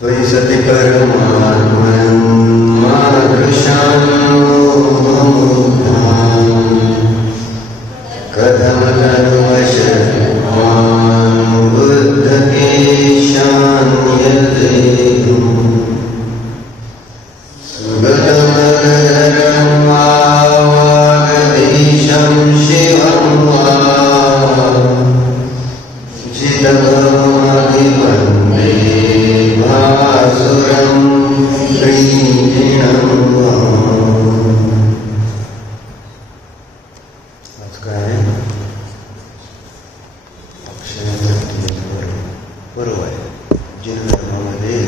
त्वयि सति परमात्मन् मादृशान् कथं तन्वशत्वान् बुद्धकेशान् यदेयुः सुगतमनरं वा वागीशं शिवं वा चिदमधिवन्दे भासुरं श्रीणं वा। आज काय आहे? अक्षय तृतीयेचं पर्व आहे. जैन धर्मामध्ये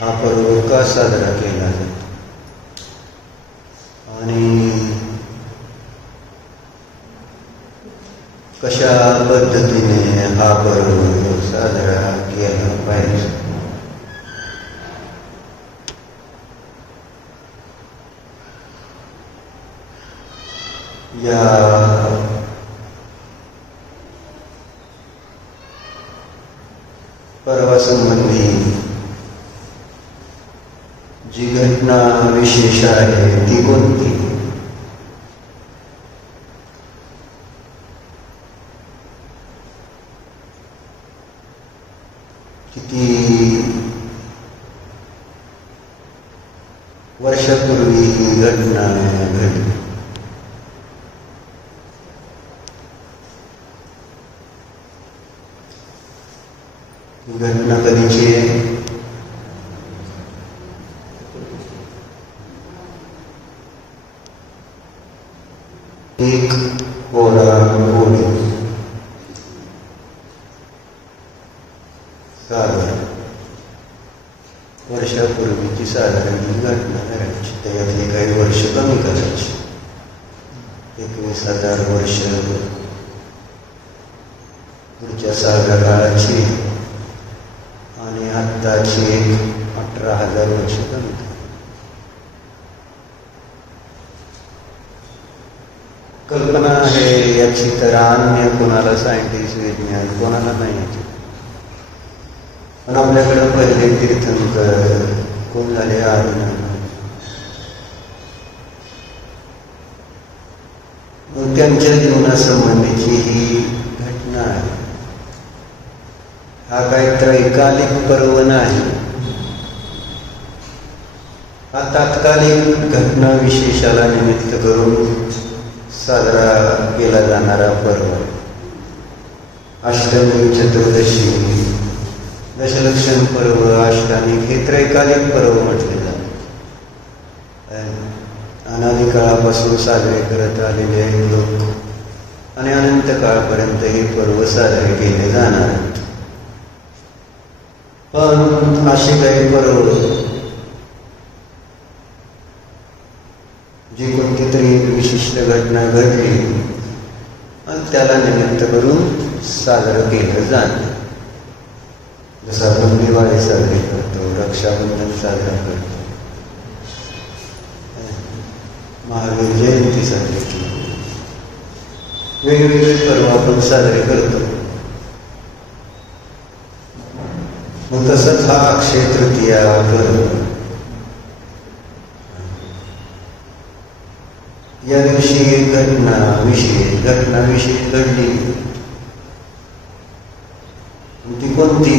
हा पर्व का साजरा केला जातो आणि कशा पद्धतीने हा पर्व साजरा केला पाहिजे? या पर्वासंबंधी जी घटना विशेष आहे ती कोणती? किती वर्षापूर्वी ही घटना घडली? घटना कधीची आहे? एक ओढी साधारण वर्षापूर्वीची साधारण ही घटना करायची. त्याच्यातली काही वर्ष कमी करायची. 21,000 वर्ष पुढच्या 6व्या काळाची आणि आत्ताची 18,000 वर्ष कमी. कल्पना आहे याची तर अन्य कोणाला सायंटिस्ट विज्ञान कोणाला नाही याची. पण आपल्याकडे पहिले तीर्थंकर कोण झाले आहे. त्यांच्या जीवनासंबंधीची ही घटना आहे. हा काही त्रैकालिक पर्व नाही. हा तात्कालिक घटना विशेषाला निमित्त करून साजरा केला जाणारा पर्व. अष्टमी, चतुर्दशी, दशलक्षण पर्व, अष्टानिक हे त्रैकालिक पर्व म्हटले जाते. अनादी काळापासून साजरे करत आलेले लोक आणि अनंत काळपर्यंत हे पर्व साजरे केले जाणार आहेत. पण असे काही पर्व जी कोणती तरी विशिष्ट घटना घडली आणि त्याला निमित्त करून साजरं केलं जातं. जसं आपण दिवाळी साजरी करतो, रक्षाबंधन साजरा करतो, महावीर जयंती साजरी केली, वेगवेगळे पर्व आपण साजरे करतो. मग तसंच हा अक्षय तृतीया पर्व या दिवशी एक घटना विशेष घडली. ती कोणती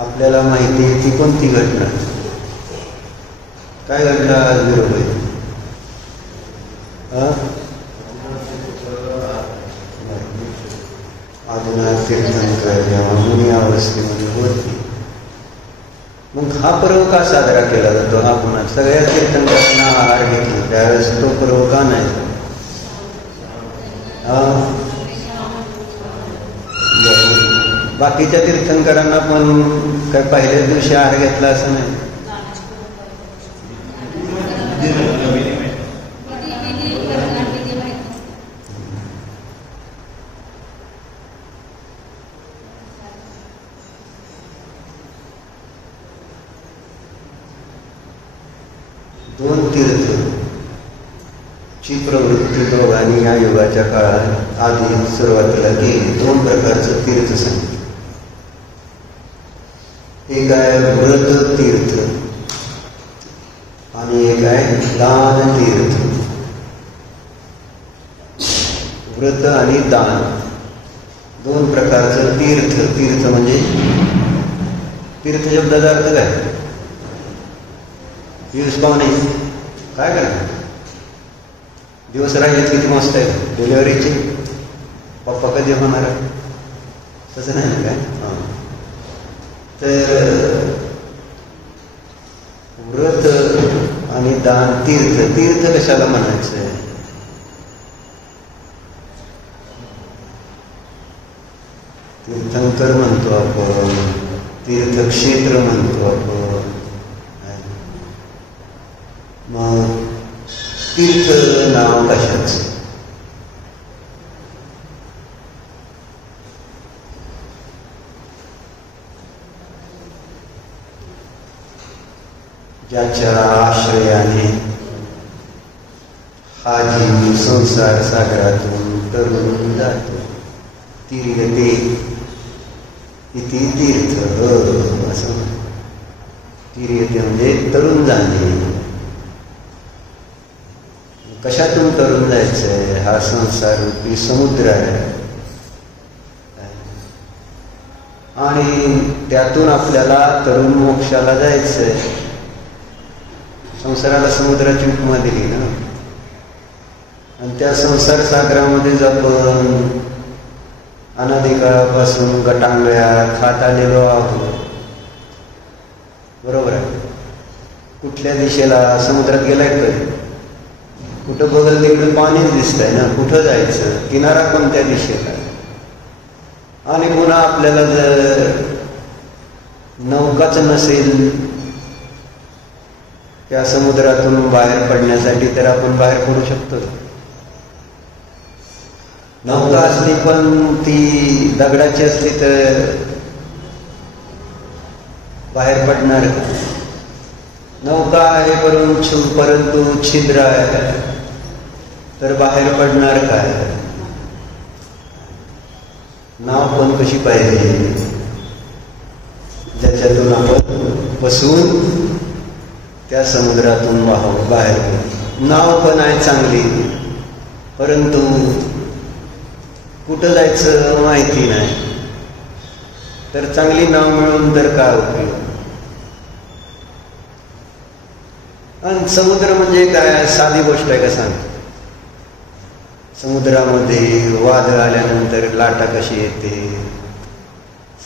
आपल्याला माहिती आहे? ती कोणती घटना? काय घटना विरोध? आदिनाथ तीर्थंकर जेव्हा मुनी अवस्थेमध्ये होती. मग हा पर्व का साजरा केला जातो? हा पुन्हा सगळ्या तीर्थंकरांना आहार घेतला त्यावेळेस तो पर्व का नाही? बाकीच्या तीर्थंकरांना पण काय पहिल्याच दिवशी आहार घेतला असं नाही. दोन तीर्थ ची प्रवृत्ती दोघांनी या युगाच्या काळात आधी सुरुवातीला केली. दोन प्रकारचं तीर्थ सांगितलं. एक आहे व्रत तीर्थ आणि एक आहे दान तीर्थ. व्रत आणि दान दोन प्रकारचं तीर्थ. तीर्थ म्हणजे तीर्थ शब्दाचा अर्थ काय? दिवस पाहुणे काय करणार? दिवस राहिलेत किती मस्त आहे डिलिव्हरीचे, पप्पा कधी होणार? तसं नाही ना काय? तर व्रत आणि दान तीर्थ. तीर्थ कशाला म्हणायचंय? तीर्थंकर म्हणतो आपण, तीर्थक्षेत्र म्हणतो आपण. मग तीर्थ नाव कशाच? ज्याच्या आश्रयाने हा जीव संसार सागरातून तरुण जातो. तीर्थे इति तीर्थ असं. तीर्थ म्हणजे तरुण जाणे. कशातून तरुण जायचंय? हा संसार रूपी समुद्र आहे आणि त्यातून आपल्याला तरुण मोक्षाला जायचंय. संसाराला समुद्राची उपमा दिली ना. आणि त्या संसार सागरामध्ये आपण अनादिकाळापासून गटांगळ्या खात आलेलो आहोत. बरोबर आहे. कुठल्या दिशेला समुद्रात गेलाय कधी? कुठं बघल तिकडे पाणीच दिसतंय ना. कुठं जायचं? किनारा कोणत्या दिशेला? आणि पुन्हा आपल्याला जर नौकाच नसेल त्या समुद्रातून बाहेर पडण्यासाठी, तर आपण बाहेर पडू शकतो. नौका असली पण ती दगडाची असली तर बाहेर पडणार का? नौका आहे परंतु छिद्र आहे, तर बाहेर पडणार काय? नाव पण कशी पाहिजे? ज्याच्यातून आपण बसून त्या समुद्रातून बाहेर पडू. नाव पण आहे चांगली, परंतु कुठं जायचं माहिती नाही. तर चांगली नाव मिळून तर काय उपयोग? आणि समुद्र म्हणजे काय साधी गोष्ट आहे का सांग? समुद्रामध्ये वादळ आल्यानंतर लाटा कशी येते,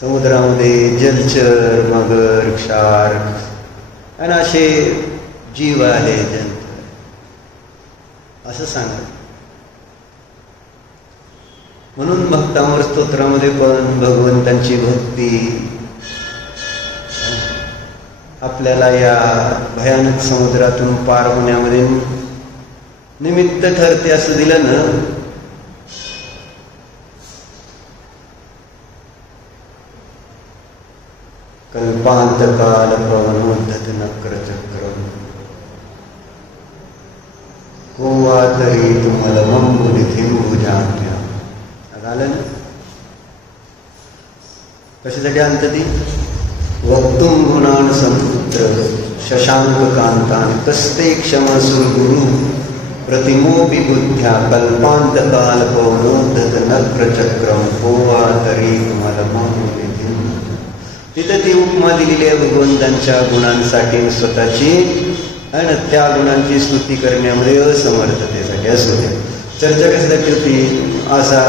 समुद्रामध्ये जलचर, मगर, शार्क आणि असे जीव आले जंतू, असं सांगा. म्हणून भक्तांवर स्तोत्रामध्ये पण भगवंतांची भक्ती आपल्याला या भयानक समुद्रातून पार होण्यामध्ये निमित्त ठरते असं दिलं ना. कल्पांतकाल प्रवणोद्धत नक्रचक्रम कोवा तरी तुम्हाला मंबुनिधिं भुजाम्या. झालं ना. कशासाठी आणत ती? वक्तुम गुणान संपुत्र शशांक कांतान कस्ते क्षमसु गुरु प्रतिमोपि बुद्ध्या कल्पांतकाल पवनोद्धत नक्रचक्रम कोवा तरी तुम्हाला मंबुनिधिं. तिथं ती उपमा दिलेली आहे भगवंतांच्या गुणांसाठी स्वतःची आणि त्या गुणांची स्तुती करण्यामध्ये असमर्थतेसाठी. असू द्या. चर्चा कशासाठी होती? असा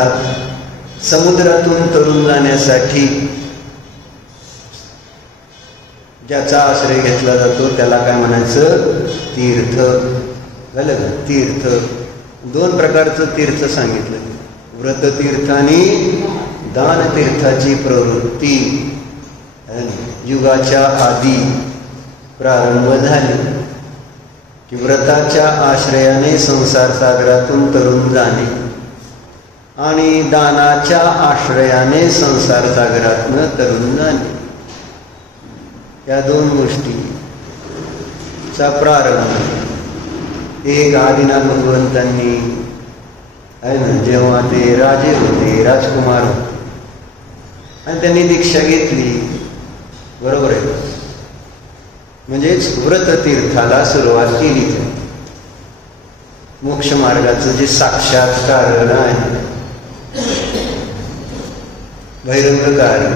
समुद्रातून तरुण जाण्यासाठी ज्याचा आश्रय घेतला जातो त्याला काय म्हणायचं? तीर्थ. झालं का? तीर्थ. दोन प्रकारचं तीर्थ सांगितलं. व्रततीर्थ आणि दान तीर्थाची प्रवृत्ती युगाच्या आधी प्रारंभ झाली की व्रताच्या आश्रयाने संसार सागरातून तरुण जाणे आणि दानाच्या आश्रयाने संसार सागरातून तरुण जाणे, या दोन गोष्टीचा प्रारंभ एक आदिनाथ भगवंतांनी आहे ना, जेव्हा ते राजे होते, राजकुमार होते आणि त्यांनी दीक्षा घेतली, बरोबर आहे, म्हणजेच व्रततीर्थाला सुरुवात केली. मोक्ष मार्गाचं जे साक्षात्कार आहे, बहिरंग कार्य.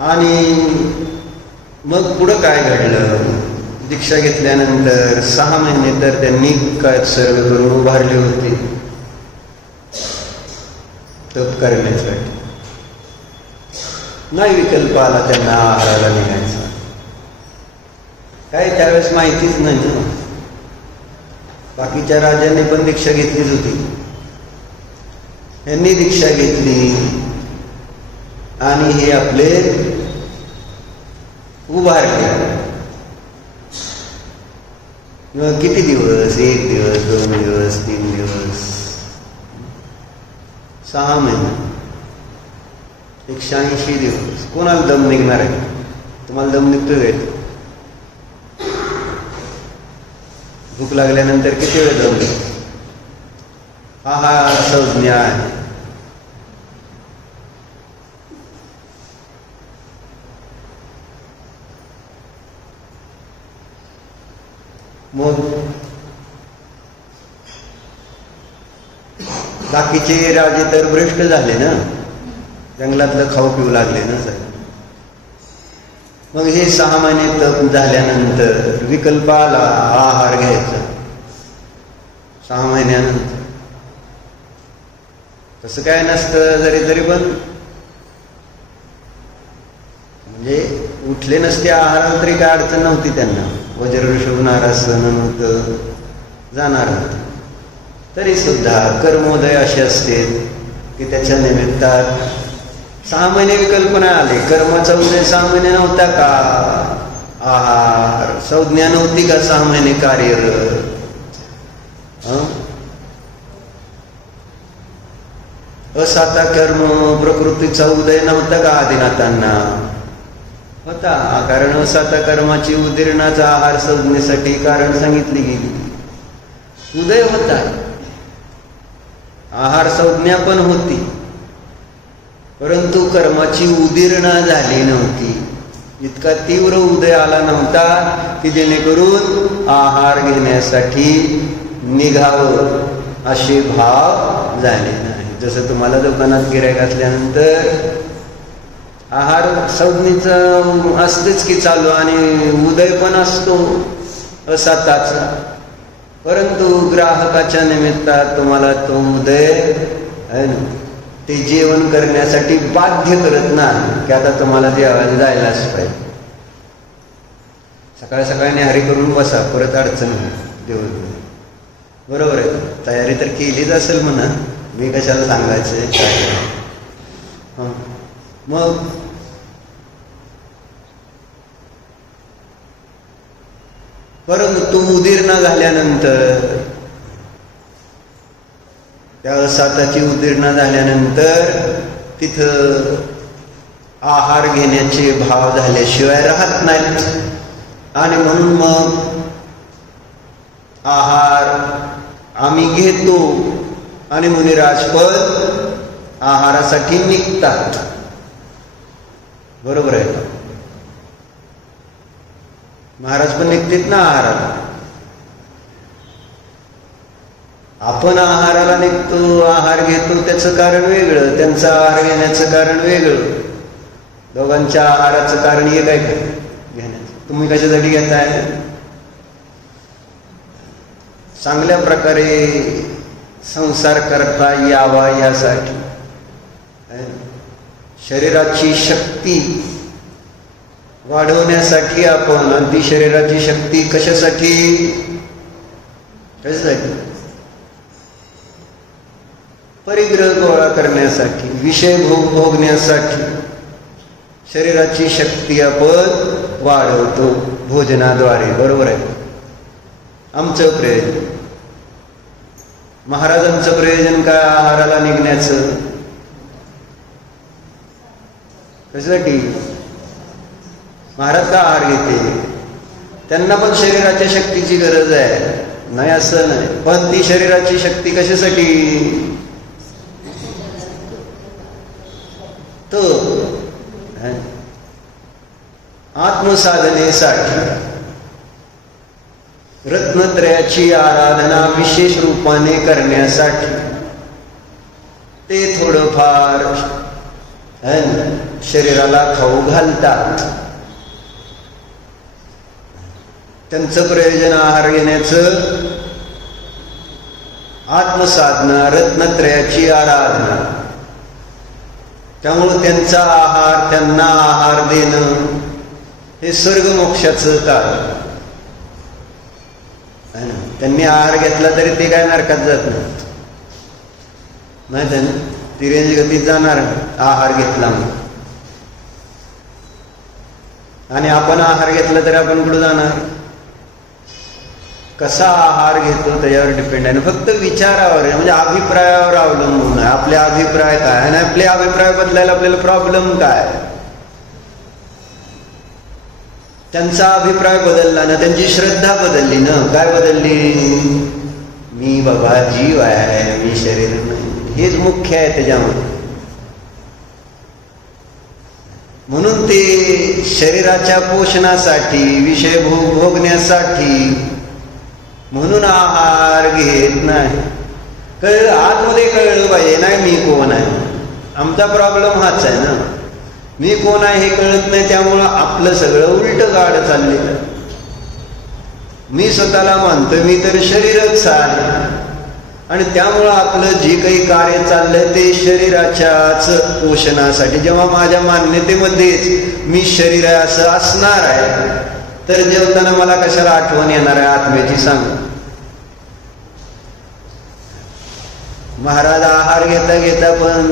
आणि मग पुढं काय घडलं? दीक्षा घेतल्यानंतर 6 महिने तर त्यांनी काय सरळ करून उभारले होते तप करण्यासाठी. नाही विकल्प आला त्यांना आहाराला निघायचा. काय त्यावेळेस माहितीच नाही ना. बाकीच्या राजांनी पण दीक्षा घेतलीच होती. यांनी दीक्षा घेतली आणि हे आपले उभारले. मग किती दिवस? 1 दिवस, 2 दिवस, 3 दिवस, 6 महिने, 180 दिवस. कोणाला दम निघणार आहे? तुम्हाला दम निघतोय? भूक लागल्यानंतर किती वेळ दम निघतो? हा संज्ञा आहे. मग बाकीचे राजे तर भ्रष्ट झाले ना, जंगलातलं खाऊ पिऊ लागले ना सर. मग हे 6 महिने तप झाल्यानंतर विकल्प आला आहार घ्यायचा. 6 महिन्यानंतर तसं काय नसतं. जरी पण म्हणजे उठले नसते आहाराला तरी काय अडचण नव्हती त्यांना. वज्र शोभणार असं नव्हतं, जाणार नव्हतं. तरी सुद्धा कर्मोदय असे असते की त्याच्या निमित्तात 6 महिने विकल्पना आले. कर्माचा उदय 6 महिने नव्हता का? आहार संज्ञा नव्हती का 6 महिने कार्यरत? असाता कर्म प्रकृतीचा उदय नव्हता का आदिनाथांना? होता. कारण असाता कर्माची उदीर्णाचा आहार संज्ञेसाठी कारण सांगितली गेली. उदय होता, आहार संज्ञा पण होती, परंतु कर्माची उदीर्णा झाली नव्हती. इतका तीव्र उदय आला नव्हता की जेणेकरून आहार घेण्यासाठी निघावं असे भाव झाले नाही. जसं तुम्हाला दुकानात गिऱ्हाईक असल्यानंतर आहार संज्ञेचं असतेच की चालू आणि उदय पण असतो असाताचा, परंतु ग्राहकाच्या निमित्तात तुम्हाला तो उदय आहे ना, ते जेवण करण्यासाठी बाध्य करत नाही की आता तुम्हाला जेवायला जायलाच पाहिजे. सकाळ सकाळी न्याहारी करून बसा, परत अडचण जेवण. बरोबर आहे. तयारी तर केलीच असेल म्हणा, मी कशाला सांगायचं काय. मग परंतु उदीर्णा झाल्यानंतर, त्या असाताची उदीर्णा झाल्यानंतर तिथं आहार घेण्याचे भाव झाल्याशिवाय राहत नाहीत. आणि म्हणून मग आहार आम्ही घेतो आणि मुनिराजपद आहारासाठी निघतात. बरोबर आहे. महाराज पण निघतात ना आहाराला. आपण आहाराला निघतो, आहार घेतो, त्याचं कारण वेगळं, त्यांचं आहार घेण्याचं कारण वेगळं. दोघांच्या आहाराचं कारण एक आहे का घेण्याचं? तुम्ही कशासाठी घेताय? चांगल्या प्रकारे संसार करता यावा यासाठी. शरीराची शक्ती वाढवण्यासाठी आपण. आणि ती शरीराची शक्ती कशासाठी? परिग्रह गोळा करण्यासाठी, विषय भोगण्यासाठी शरीराची शक्ती आपण वाढवतो भोजनाद्वारे. बरोबर आहे. आमचं प्रयोजन, महाराजांचं प्रयोजन काय आहाराला निघण्याचं? कशासाठी? महाराज का आहार घेते? त्यांना पण शरीराच्या शक्तीची गरज आहे, नाही असं नाही, पण ती शरीराची शक्ती कशासाठी? तो आत्मसाधनेसाठी, रत्नत्रयाची आराधना विशेष रूपाने करण्यासाठी ते थोडंफार शरीराला खाऊ घालतात. त्यांचं प्रयोजन आहार घेण्याचं आत्मसाधना, रत्नत्रयाची आराधना. त्यामुळे त्यांचा आहार, त्यांना आहार देणं हे स्वर्ग मोक्षाचं कारण. त्यांनी आहार घेतला तरी ते काय नरकात जात नाही, माहित आहे ना? तिरेंज गतीत जाणार आहार घेतला म्हणून. आणि आपण आहार घेतला तरी आपण कुठं जाणार? कसा आहार घेतो त्याच्यावर डिपेंड आहे. फक्त विचारावर आहे, म्हणजे अभिप्रायावर अवलंबून आहे. आपले अभिप्राय काय आणि आपले अभिप्राय बदलायला आपल्याला प्रॉब्लेम काय? त्यांचा अभिप्राय बदलला ना, त्यांची श्रद्धा बदलली ना. काय बदलली? मी बाबा जीव आहे, मी शरीर नाही, हेच मुख्य आहे त्याच्यामध्ये. म्हणून ते शरीराच्या पोषणासाठी, विषय भोगण्यासाठी म्हणून आहार घेत नाही. कळलं? आतमध्ये कळलं पाहिजे नाही मी कोण आहे. आमचा प्रॉब्लेम हाच आहे ना, मी कोण आहे हे कळत नाही. त्यामुळं आपलं सगळं उलट गाड चाललेलं. मी स्वतःला मानतो मी तर शरीरच आहे, आणि त्यामुळं आपलं जे काही कार्य चाललंय ते शरीराच्याच पोषणासाठी. जेव्हा माझ्या मान्यतेमध्येच मी शरीर आहे असं असणार आहे, तर जेवताना मला कशाला आठवण येणार आहे आत्म्याची? सांग. महाराज आहार घेता घेता पण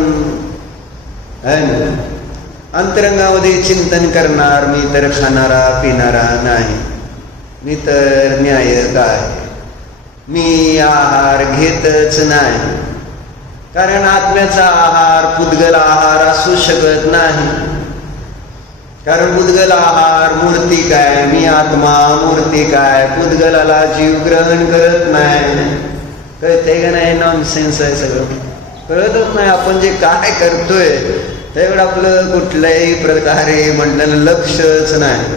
अंतरंगामध्ये चिंतन करणार, मी तर खाणारा पिणारा नाही, मी तर न्याय काय, मी आहार घेतच नाही. कारण आत्म्याचा आहार पुद्गल आहार असू शकत नाही. कारण पुद्गल आहार मूर्ती काय, मी आत्मा मूर्ती काय, पुद्गलाला जीव ग्रहण करत नाही. कळते का नाही? नॉनसेन्स आहे सगळं, कळतच नाही. आपण जे काय करतोय तेवढं आपलं कुठल्याही प्रकारे म्हटलं लक्षच नाही.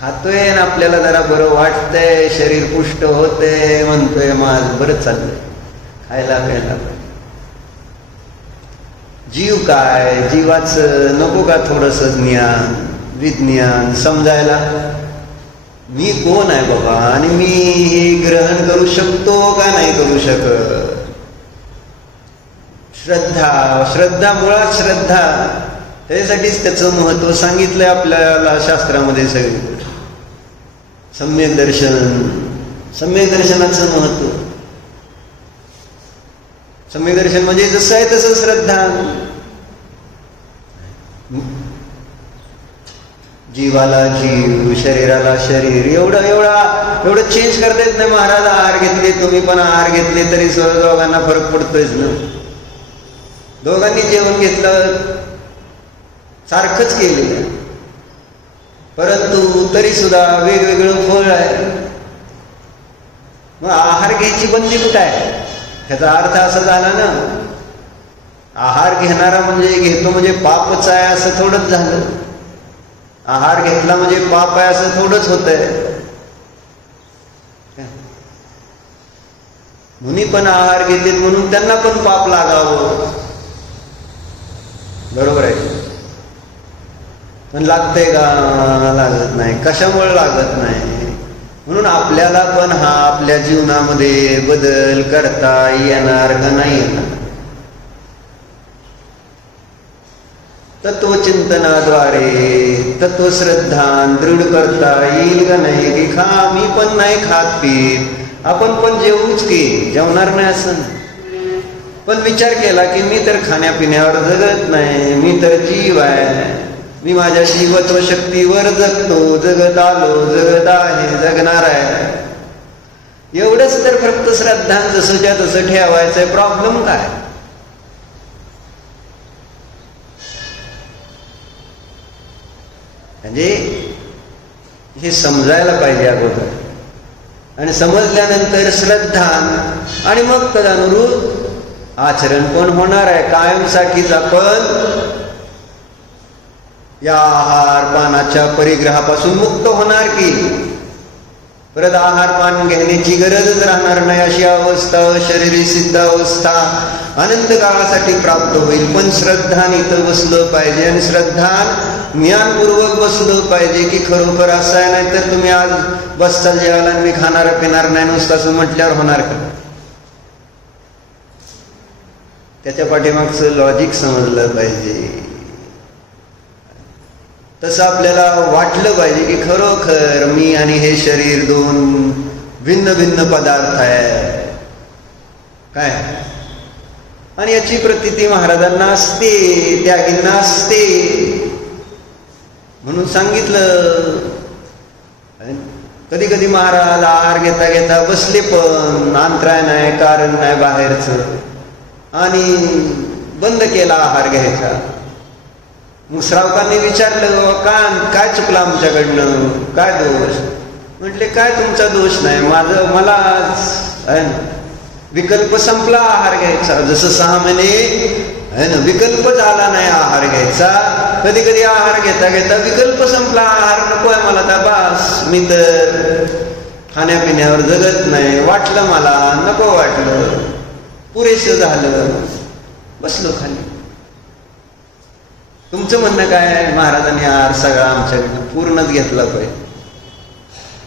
खातोय आणि आपल्याला जरा बरं वाटतंय, शरीर पुष्ट होतंय, म्हणतोय माझ बरंच चाललंय, खायला प्यायला. जीव काय, जीवाचं नको का थोडस ज्ञान विज्ञान समजायला? मी कोण आहे बाबा, आणि मी हे ग्रहण करू शकतो का नाही करू शकत? श्रद्धा मुळात श्रद्धा. त्याच्यासाठीच त्याचं महत्व सांगितलंय आपल्याला शास्त्रामध्ये सगळीकडे. सम्यक दर्शन, सम्यक दर्शनाचं महत्व. सम्यक दर्शन म्हणजे जसं आहे तसं श्रद्धा. जीवाला जीव, शरीराला शरीर, एवढं चेंज करता येत नाही. महाराज आहार घेतले, तुम्ही पण आहार घेतले, तरी दोघांना फरक पडतोयच ना. दोघांनी जेवण घेतलं, सारखंच केलेलं, परंतु तरी सुद्धा वेगवेगळं फळ आहे. मग आहार घ्यायची बंदी कुठं आहे? ह्याचा अर्थ असा झाला ना, आहार घेणारा म्हणजे घेतो म्हणजे पापच आहे असं थोडंच झालं. आहार घेतला म्हणजे पाप आहे असं थोडंच होतंय. मुनी पण आहार घेतलेत म्हणून त्यांना पण पाप लागावं, बरोबर आहे. पण लागतंय का? लागत नाही. कशामुळे लागत नाही? म्हणून आपल्याला पण हा आपल्या जीवनामध्ये बदल करता येणार का नाही येणार? तत्वचिंतनाद्वारे तत्वश्रद्धा दृढ करता येईल का नाही की मी पण नाही खात पीत, आपण पण जेवूच की, जेवणार नाही असं नाही. पण विचार केला की मी तर खाण्यापिण्यावर जगत नाही, मी तर जीव आहे, मी माझ्या जीवत्व शक्तीवर जगतो, जगत आलो, जगत आहे, जगणार आहे. एवढंच तर फक्त श्रद्धा जसंच्या तसं ठेवायचंय. प्रॉब्लेम काय? म्हणजे हे समजायला पाहिजे अगोदर, आणि समजल्यानंतर श्रद्धा, आणि मग तदनुरूप आचरण पण होणार आहे. कायमसाठीच आपण या आहार पानाच्या परिग्रहापासून मुक्त होणार की परत आहार पान घेण्याची गरजच राहणार नाही, अशी अवस्था, शरीरी सिद्ध अवस्था अनंत काळासाठी प्राप्त होईल. पण श्रद्धान इथं बसलं पाहिजे, आणि श्रद्धान ज्ञानपूर्वक बसलं पाहिजे की खरोखर असं आहे. नाही तर तुम्ही आज बसताल जेवायला मी खाणार पिणार नाही नुसतं असं म्हटल्यावर होणार का? त्याच्या पाठीमागचं लॉजिक समजलं पाहिजे. तसं आपल्याला वाटलं पाहिजे की खरोखर मी आणि हे शरीर दोन भिन्न भिन्न पदार्थ आहे काय, आणि याची प्रतीती महाराजांना असते, त्यागींना असते. म्हणून सांगितलं, कधी कधी महाराज आहार घेता घेता बसले, पण अंतराय नाही, कारण नाही बाहेरचं, आणि बंद केला आहार घ्यायचा. मग श्रावकांनी विचारलं, काय चुकलं आमच्याकडनं, काय दोष? म्हटले काय तुमचा दोष नाही, मला विकल्प संपला आहार घ्यायचा. जसं 6 महिने विकल्प झाला नाही आहार घ्यायचा, कधी कधी आहार घेता घेता विकल्प संपला, आहार नको आहे मला तर बास, मी तर खाण्यापिण्यावर जगत नाही, वाटलं मला नको वाटलं, पुरेसं झालं, बसलो खाली. तुमचं म्हणणं काय? महाराजांनी आहार सगळा आमच्याकडनं पूर्णच घेतला पाहिजे,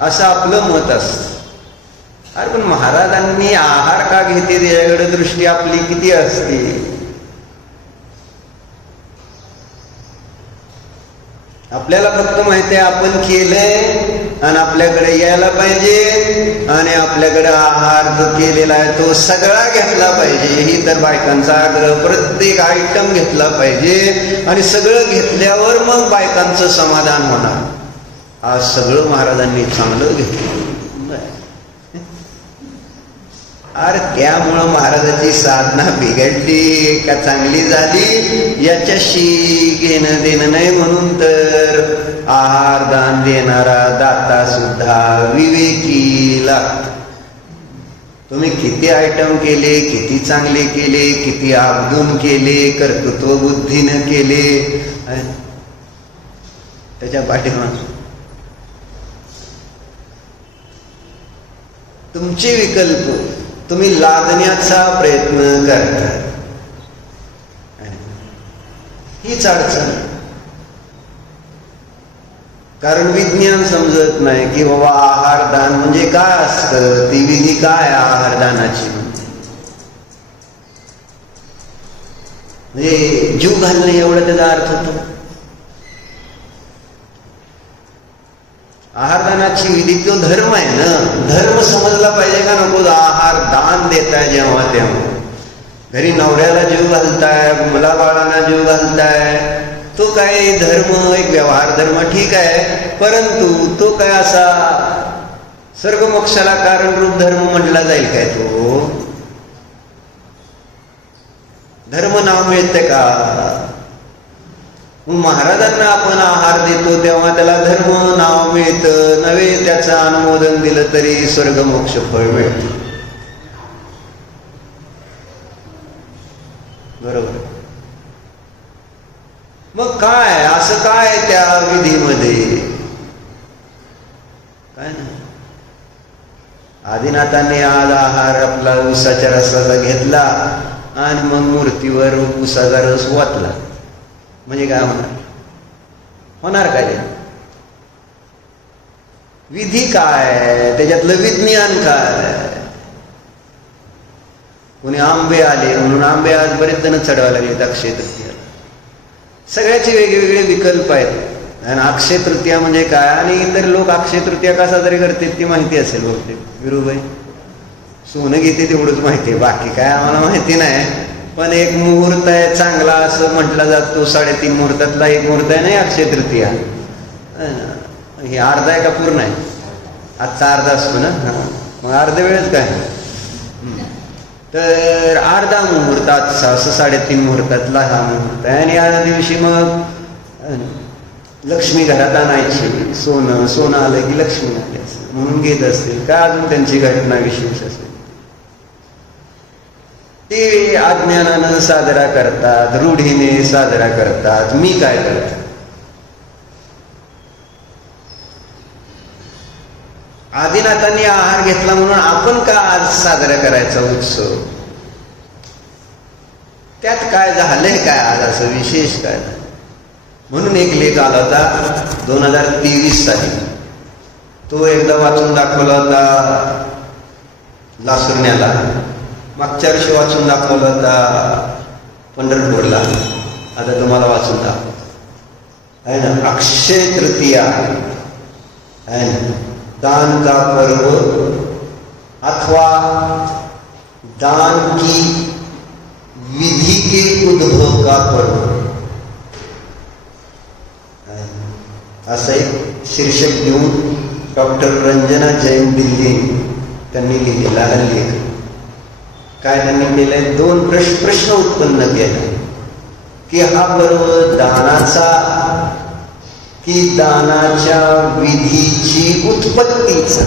असं आपलं मत असतं. अरे पण महाराजांनी आहार का घेते याकडे दृष्टी आपली किती असते? आपल्याला फक्त माहिती आहे आपण केलंय आणि आपल्याकडे यायला पाहिजे, आणि आपल्याकडे आहार जो केलेला आहे तो सगळा घेतला पाहिजे. ही तर बायकांचा आग्रह, प्रत्येक आयटम घेतला पाहिजे, आणि सगळं घेतल्यावर मग बायकांचं समाधान होणार. आज सगळं महाराजांनी चांगलं घेतलं. अरे त्यामुळं महाराजांची साधना बिघडली का चांगली झाली याच्याशी घेणं देणं नाही. म्हणून तर आहार दान देणारा दाता सुद्धा विवेकी लागतो. तुम्ही किती आयटम केले, किती चांगले केले, किती अवगुण केले, कर्तृत्व बुद्धीनं केले, त्याच्या पाठीमागे तुमचे विकल्प तुम्ही लादण्याचा प्रयत्न करता, हीच अडचण. कारण विज्ञान समजत नाही की बाबा आहार दान म्हणजे काय असतं, ती विधी काय आहार दानाची, म्हणजे जीव घालणं एवढा त्याचा अर्थ होतो. आहारदानाची विधी तो धर्म आहे ना, धर्म समजला पाहिजे का नको? आहार दान देताय जेव्हा तेव्हा, घरी नवऱ्याला जीव घालताय, मुला बाळांना जीव घालताय, तो काय धर्म, एक व्यवहार धर्म ठीक आहे, परंतु तो काय असा सर्व मोक्षाला कारणरूप धर्म म्हटला जाईल काय? तो धर्म नाव मिळते का? महाराजांना आपण आहार देतो तेव्हा त्याला धर्म नाव मिळतं नव्हे, त्याचं अनुमोदन दिलं तरी स्वर्ग मोक्ष फळ मिळतं. बरोबर. मग काय असं काय त्या विधीमध्ये काय नाही. आदिनाथांनी आज आहार आपला उसाच्या रसाचा घेतला आणि मग मूर्तीवर उसाचा रस वाटला म्हणजे काय होणार काय? विधी काय, त्याच्यातलं विज्ञान काय? कोणी आंबे आले म्हणून आंबे आज बरेच जण चढवायला लागले अक्षय तृतीया. सगळ्याचे वेगवेगळे विकल्प आहेत. आणि अक्षय तृतीया म्हणजे काय, आणि इतर लोक अक्षय तृतीया का साजरी करतात ती माहिती असेल बहुतेक. विरुबाई सोनं घेते तेवढंच माहिती आहे, बाकी काय आम्हाला माहिती नाही. पण एक मुहूर्त आहे चांगला असं म्हटलं जातो, 3.5 मुहूर्तातला एक मुहूर्त आहे नाही अक्षय तृतीया. हे अर्धा आहे का पूर्ण आहे? आजचा अर्धा असतो ना, मग अर्ध्या वेळेस काय तर अर्धा मुहूर्तात असं 3.5 मुहूर्तातला हा मुहूर्त आहे. आणि या दिवशी मग लक्ष्मी घरात आणायची, सोनं आलं की लक्ष्मी आली म्हणून घेत असतील. काय अजून त्यांची घटना विशेष असेल ते अज्ञानानं साजरा करतात, रूढीने साजरा करतात. मी काय करतो? आदिनाथांनी आहार घेतला म्हणून आपण का आज साजरा करायचा उत्सव? त्यात काय झालंय काय आज असं विशेष काय? म्हणून एक लेख आला होता 2023 साली, तो एकदा वाचून दाखवला होता लासुरण्याला, मागच्या वर्षी वाचून दाखवला होता पंढरपूरला, आता तुम्हाला वाचून दाखवतो आहे ना. अक्षय तृतीया है ना, दान का पर्व अथवा दान की विधि के उद्भव का पर्व, असं एक शीर्षक देऊन डॉक्टर रंजना जैन दिल्ली त्यांनी लिहिलेला लेख. काय त्यांनी केलंय? 2 प्रश्न उत्पन्न केले की हा पर्व दानाचा की दानाच्या विधीची उत्पत्तीचा?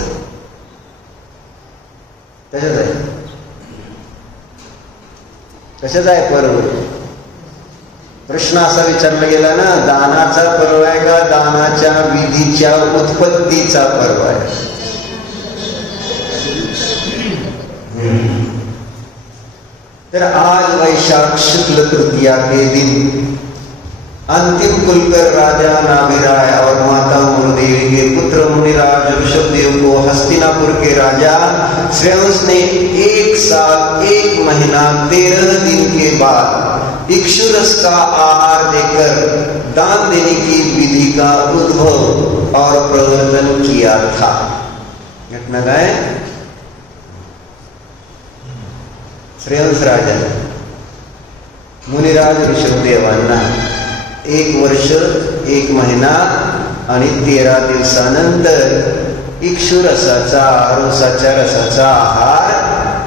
कशाचा आहे पर्व? प्रश्न असा विचारला गेला ना, दानाचा पर्व आहे का दानाच्या विधीच्या उत्पत्तीचा पर्व आहे? तर आज वैशाख शुक्ल तृतीया के दिन अंतिम कुलकर राजा नाभिराय और माता मुरुदेवी के पुत्र मुनिराज ऋषभदेव को हस्तिनापुर के राजा श्रेयस ने 1 साल 1 महीना 13 दिन के बाद इक्षुरस का आहार देकर दान देने की विधि का उद्भव और प्रवर्तन किया था. घटना काय? श्रेयस राजा मुनिराज ऋषभदेवांना 1 वर्ष 1 महिना आणि 13 दिवसानंतर इक्षुरसाचा रोसाच्या रसाचा आहार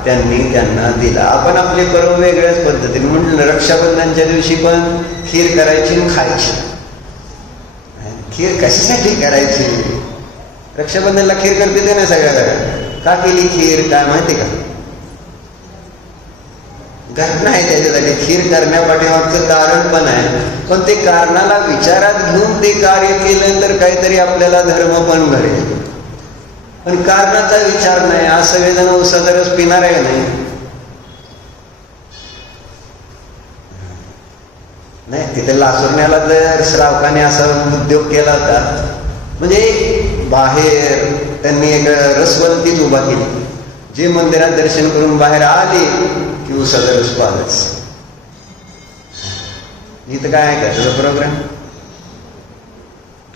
त्यांना दिला. आपण आपले पर्व वेगळ्याच पद्धतीने म्हणलं. रक्षाबंधनच्या दिवशी पण खीर करायची आणि खायची. खीर कशासाठी करायची? रक्षाबंधनला खीर करते ते ना सगळ्या घरात. का केली खीर? काय माहिती का? घटना आहे त्याच्यासाठी. खीर करण्यापाठीमागचं कारण पण आहे, पण ते कारणाला विचारात घेऊन ते कार्य केलं तर काहीतरी आपल्याला धर्म पण घडेल. पण कारणाचा विचार नाही. आज सगळेजण उसाचा रस पिणार आहे नाही. तिथे लासुरण्याला जर श्रावकाने असा उद्योग केला होता, म्हणजे बाहेर त्यांनी एक रसवंतीच उभा केली. जे मंदिरात दर्शन करून बाहेर आले की उसाचा रस पाहायच. इथं काय आहे का तुझा प्रोग्राम?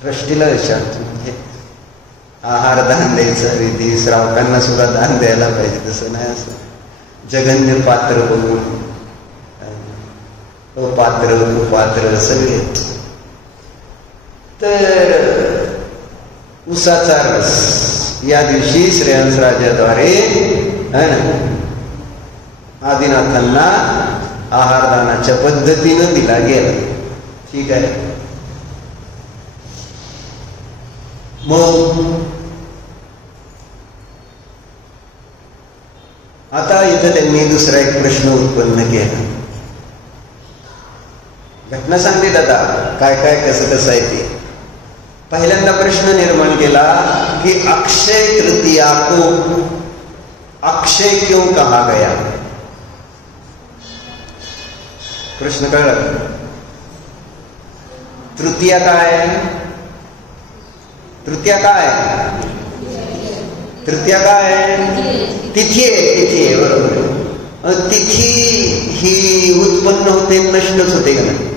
ट्रस्टीला विचारतो. आहार दान द्यायचा विधी, श्रावकांना सुद्धा दान द्यायला पाहिजे. तसं नाही. असं जगन्य पात्र बघून अपात्र कुपात्र सगळे. तर उसाचा रस या दिवशी श्रेयस राजाद्वारे आदिनाथांना आहारदानाच्या पद्धतीनं दिला गेला. ठीक आहे. मग आता इथं त्यांनी दुसरा एक प्रश्न उत्पन्न केला. घटना सांगते दादा काय काय कसं आहे ते. पहिल्यांदा प्रश्न निर्माण केला कि अक्षय तृतीया को अक्षय क्यों कहा गया? प्रश्न कळला? तृतीया काय? तृतीया काय? तृतीया काय? तिथी आहे. तिथी आहे, बरोबर. तिथी ही उत्पन्न होते, नष्टच होते का नाही?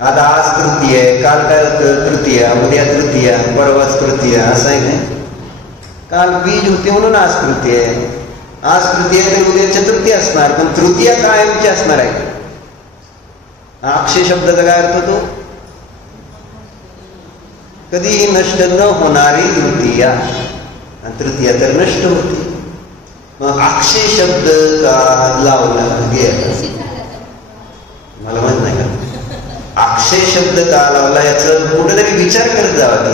आता आज तृतीय आहे, काल काय होतं? तृतीया, उद्या तृतीया, परवाच तृतीया, असं आहे नाही. काल बीज होते म्हणून आज तृतीय आहे. आज तृतीय तर उद्या चतुर्थी असणार, पण तृतीया कायमची असणार आहे. अक्षय शब्दाचा काय अर्थ होतो? कधीही नष्ट न होणारी तृतीया. तृतीया तर नष्ट होती. मग अक्षय शब्द का लावला गेला? मला माहित नाही का. अक्षय शब्द का लावला याचं कुठेतरी विचार करत जावा की,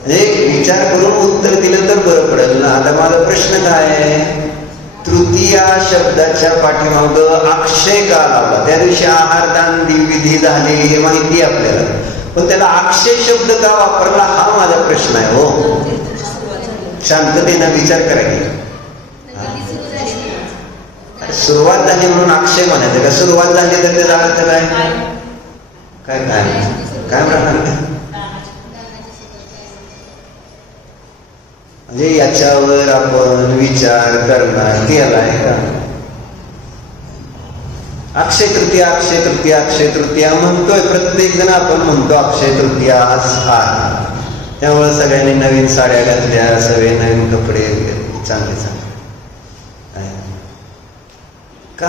म्हणजे विचार करून उत्तर दिलं तर बरं पडेल ना. आता माझा प्रश्न काय आहे, तृतीया शब्दाच्या पाठीमाग अक्षय का लावला? त्या दिवशी आहारदान विधी झाले हे माहिती आपल्याला, पण त्याला अक्षय शब्द का वापरला हा माझा प्रश्न आहे. हो, शांततेनं विचार करायची. सुरुवात झाली म्हणून अक्षय म्हणायचं का? सुरुवात झाली तर त्याचा अर्थ काय काय काय काय म्हणणार? म्हणजे याच्यावर आपण विचार करणार केलाय का? अक्षय तृतीया अक्षय तृतीया अक्षय तृतीया म्हणतोय, प्रत्येक जण आपण म्हणतो अक्षय तृतीया आज. त्यामुळे सगळ्यांनी नवीन साड्या घातल्या, सगळे नवीन कपडे चांगले चांगले. का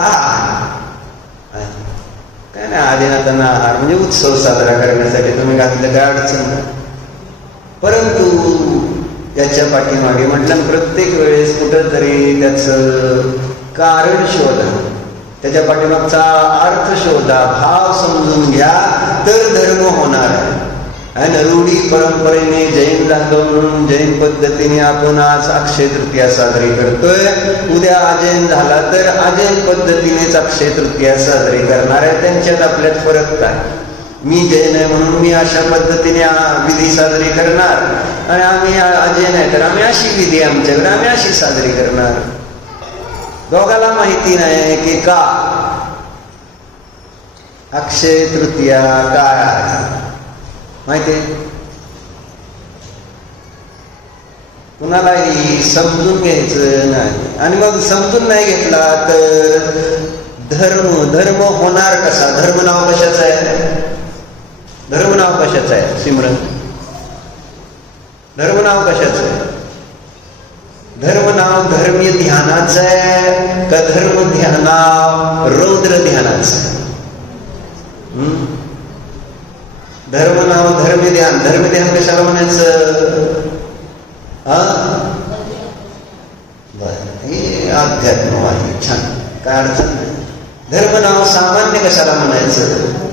काय नाही, आदिनाथांना आहार म्हणजे उत्सव साजरा करण्यासाठी तुम्ही घातलं काय अडचण नाही. परंतु याच्या पाठीमागे म्हटलं प्रत्येक वेळेस कुठंतरी त्याचं कारण शोधा, त्याच्या पाठीमागचा अर्थ शोधा, भाव समजून घ्या तर धर्म होणार आहे. आणि रूढी परंपरेने जैन झालो म्हणून जैन पद्धतीने आपण आज अक्षय तृतीया साजरी करतोय. उद्या अजैन झाला तर अजैन पद्धतीनेच अक्षय तृतीया साजरी करणार आहे. त्यांच्यात आपल्यात फरक काय? मी जैन आहे म्हणून मी अशा पद्धतीने विधी साजरी करणार, आणि आम्ही अजैन आहे तर आम्ही अशी विधी आमच्याकडे आम्ही अशी साजरी करणार. दोघाला माहिती नाही की का अक्षय तृतीया काय आहे माहितीये. कुणालाही समजून घ्यायचं नाही, आणि मग समजून नाही घेतला तर धर्म होणार कसा? धर्म नाव कशाचं आहे? धर्म नाव कशाचं आहे सिमरन? धर्म नाव कशाचं आहे? धर्म नाव धर्मीय ध्यानाचं आहे का धर्म ध्यानाव रौद्र ध्यानाचं आहे? धर्म नाव धर्म ध्यान कशाला म्हणायचं? हे अध्यात्मवादी छान, काय अडचण नाही. धर्म नाव सामान्य कशाला म्हणायचं?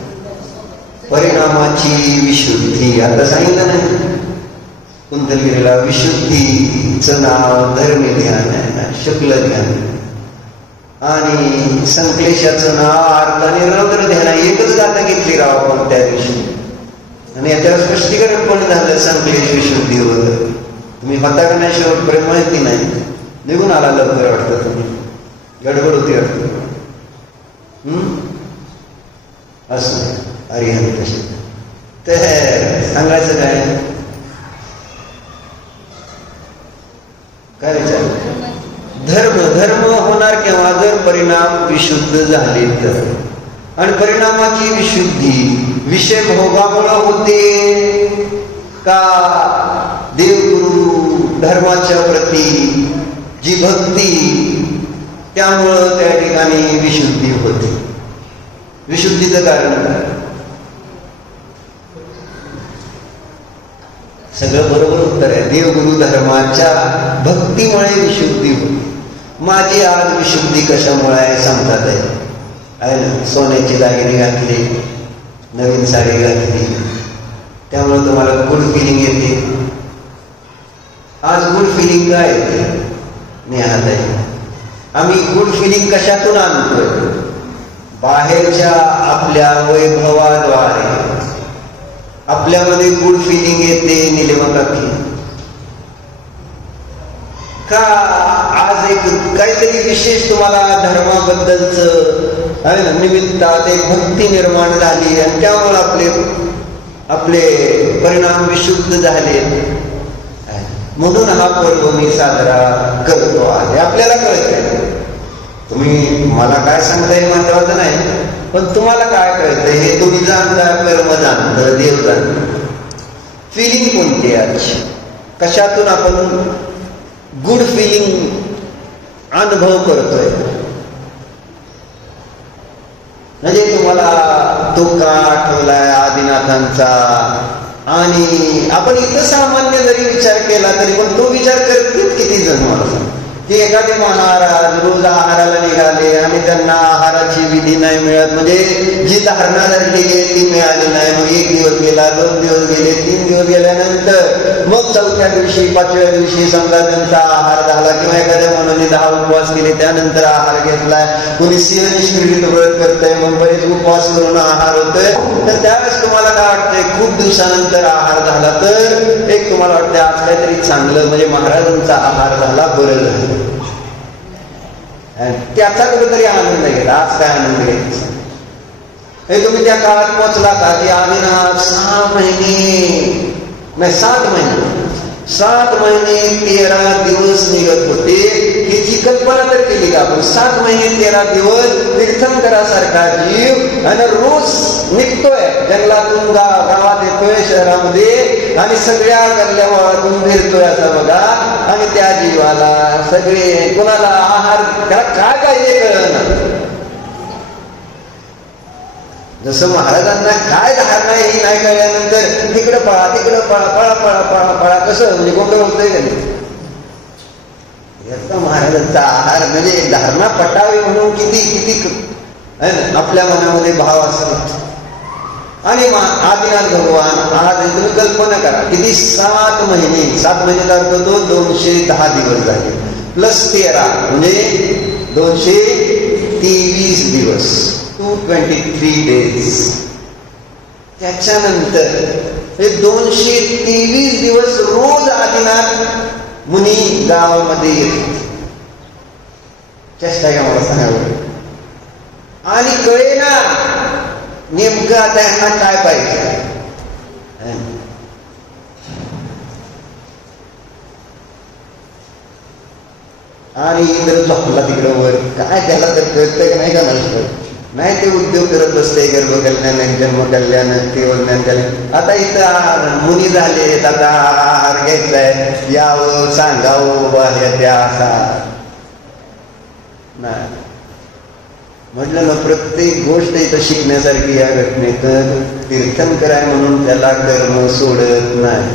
परिणामाची विशुद्धी. आता सांगितलं नाही कुंतलगिरीला विशुद्धीचं नाव धर्मी ध्यान आहे, शुक्ल ध्यान. आणि संक्लेशाचं नाव अर्थ आणि रौद्र ध्यान. एकच गाथा घेतली राव आपण त्या दिवशी, आणि याच्यावर स्पष्टीकरण पण झालं संक्लेश विशुद्धी होतं. तुम्ही होता का नाही शेवटपर्यंत माहिती नाही, निघून आला लवकर वाटतं, तुम्ही गडबड होती वाटतं. असं अरिहंत कशी तर सांगायचं काय काय विचार? धर्म होणार केव्हा? जर परिणाम विशुद्ध झाले तर. आणि परिणामाची विशुद्धी विषय भोगामुळे होते का देवगुरु धर्माच्या प्रती जी भक्ती त्यामुळं त्या ठिकाणी विशुद्धी होते? विशुद्धीचं कारण काय? सगळं बरोबर उत्तर आहे. देवगुरु धर्माच्या भक्तीमुळे विशुद्धी होते. माझी आज विशुद्धी कशामुळे आहे सांगतात आहे ना. सोन्याची दागिने घातली, नवीन साडी घातली, त्यामुळे तुम्हाला गुड फिलिंग येते. आज गुड फिलिंग काय येते? नेहात आहे. आम्ही गुड फिलिंग कशातून आणतोय? बाहेरच्या आपल्या वैभवाद्वारे आपल्यामध्ये गुड फिलिंग येते. निलेमकाकी का आज एक काहीतरी विशेष तुम्हाला धर्माबद्दलच आहे ना निमित्तात एक भक्ती निर्माण झाली, आणि त्यामुळे आपले परिणाम विशुद्ध झाले, म्हणून हा पर्व मी साजरा करतो आहे. आपल्याला कळतंय. तुम्ही मला काय सांगता हे महत्वाचं नाही, पण तुम्हाला काय कळतंय हे तुम्ही जाणता, कर्म जाणतं, देव जाणतं. फिलिंग कोणती आहे? कशातून आपण गुड फिलिंग अनुभव करतोय? म्हणजे तुम्हाला तो का आठवलाय आदिनाथांचा, आणि आपण इथं सामान्य जरी विचार केला तरी पण तो विचार करतील किती जण? मला की एखादे महाराज रोज आहाराला निघाले आणि त्यांना आहाराची विधी नाही मिळत, म्हणजे जी धारणा धरली गेली ती मिळाली नाही. मग 1 दिवस गेला, 2 दिवस गेले, 3 दिवस गेल्यानंतर मग 4थ्या दिवशी 5व्या दिवशी समजा त्यांचा आहार झाला, किंवा एखाद्या माणूने 10 उपवास केले त्यानंतर आहार घेतलाय, कुणी सिंहनिष्क्रिय व्रत करतंय, मग बरेच उपवास करून आहार होतोय, तर त्यावेळेस तुम्हाला काय वाटतंय, खूप दिवसानंतर आहार झाला तर एक तुम्हाला वाटतंय आज काहीतरी चांगलं, म्हणजे महाराजांचा आहार झाला, बरं झालं, त्याचा कुठेतरी आनंद घेतला. आज काय आनंद घ्यायचा हे तुम्ही त्या काळात पोचला का, की आम्ही ना 6 महिने नाही 7 महिने 13 दिवस निघत होते. हिची कल्पना तर केली का आपण, 7 महिने 13 दिवस तीर्थंकरासारखा जीव आणि रोज निघतोय जंगलातून, गावात येतोय शहरामध्ये, आणि सगळ्या गल्ल्या वाळातून फिरतोय असं बघा. आणि त्या जीवाला सगळे कोणाला आहार, त्याला काय काय हे कळलं. जसं महाराजांना काय धारणा ही नाही कळल्यानंतर तिकडं पळा तिकडं पळा, पळा पळा पळा पळा, कसं म्हणजे गोंधळ होतोय का नाही. याचा महाराजांचा आहार म्हणजे धारणा पटावी म्हणून किती किती आपल्या मनामध्ये भाव असतात. आणि आदिनाथ भगवान आज तुम्ही कल्पना करा किती 7 महिन्याचा अर्थ तो 210 दिवस झाले, प्लस 13 म्हणजे 223 दिवस, 223 डेज. त्याच्यानंतर हे 223 दिवस रोज आदिनाथ मुनी गावामध्ये येत. चेष्टा घ्या मला सांगावं. आणि कळे ना नेमकं आता यांना काय पाहिजे. आणि इतर झोपला तिकडं वर, काय त्याला तर कळतंय का नाही का नाही, ते उद्योग करत बसते, गर्भकल्याण, जन्मकल्याण, केवळ कल्याण. आता इथं मुनी झाले, आता आहार घ्यायचाय, यावं सांगावं बाहेर त्या असा नाही म्हटलं ना. प्रत्येक गोष्ट इथं शिकण्यासारखी या घटनेत. तीर्थंकर आहे म्हणून त्याला कर्म सोडत नाही.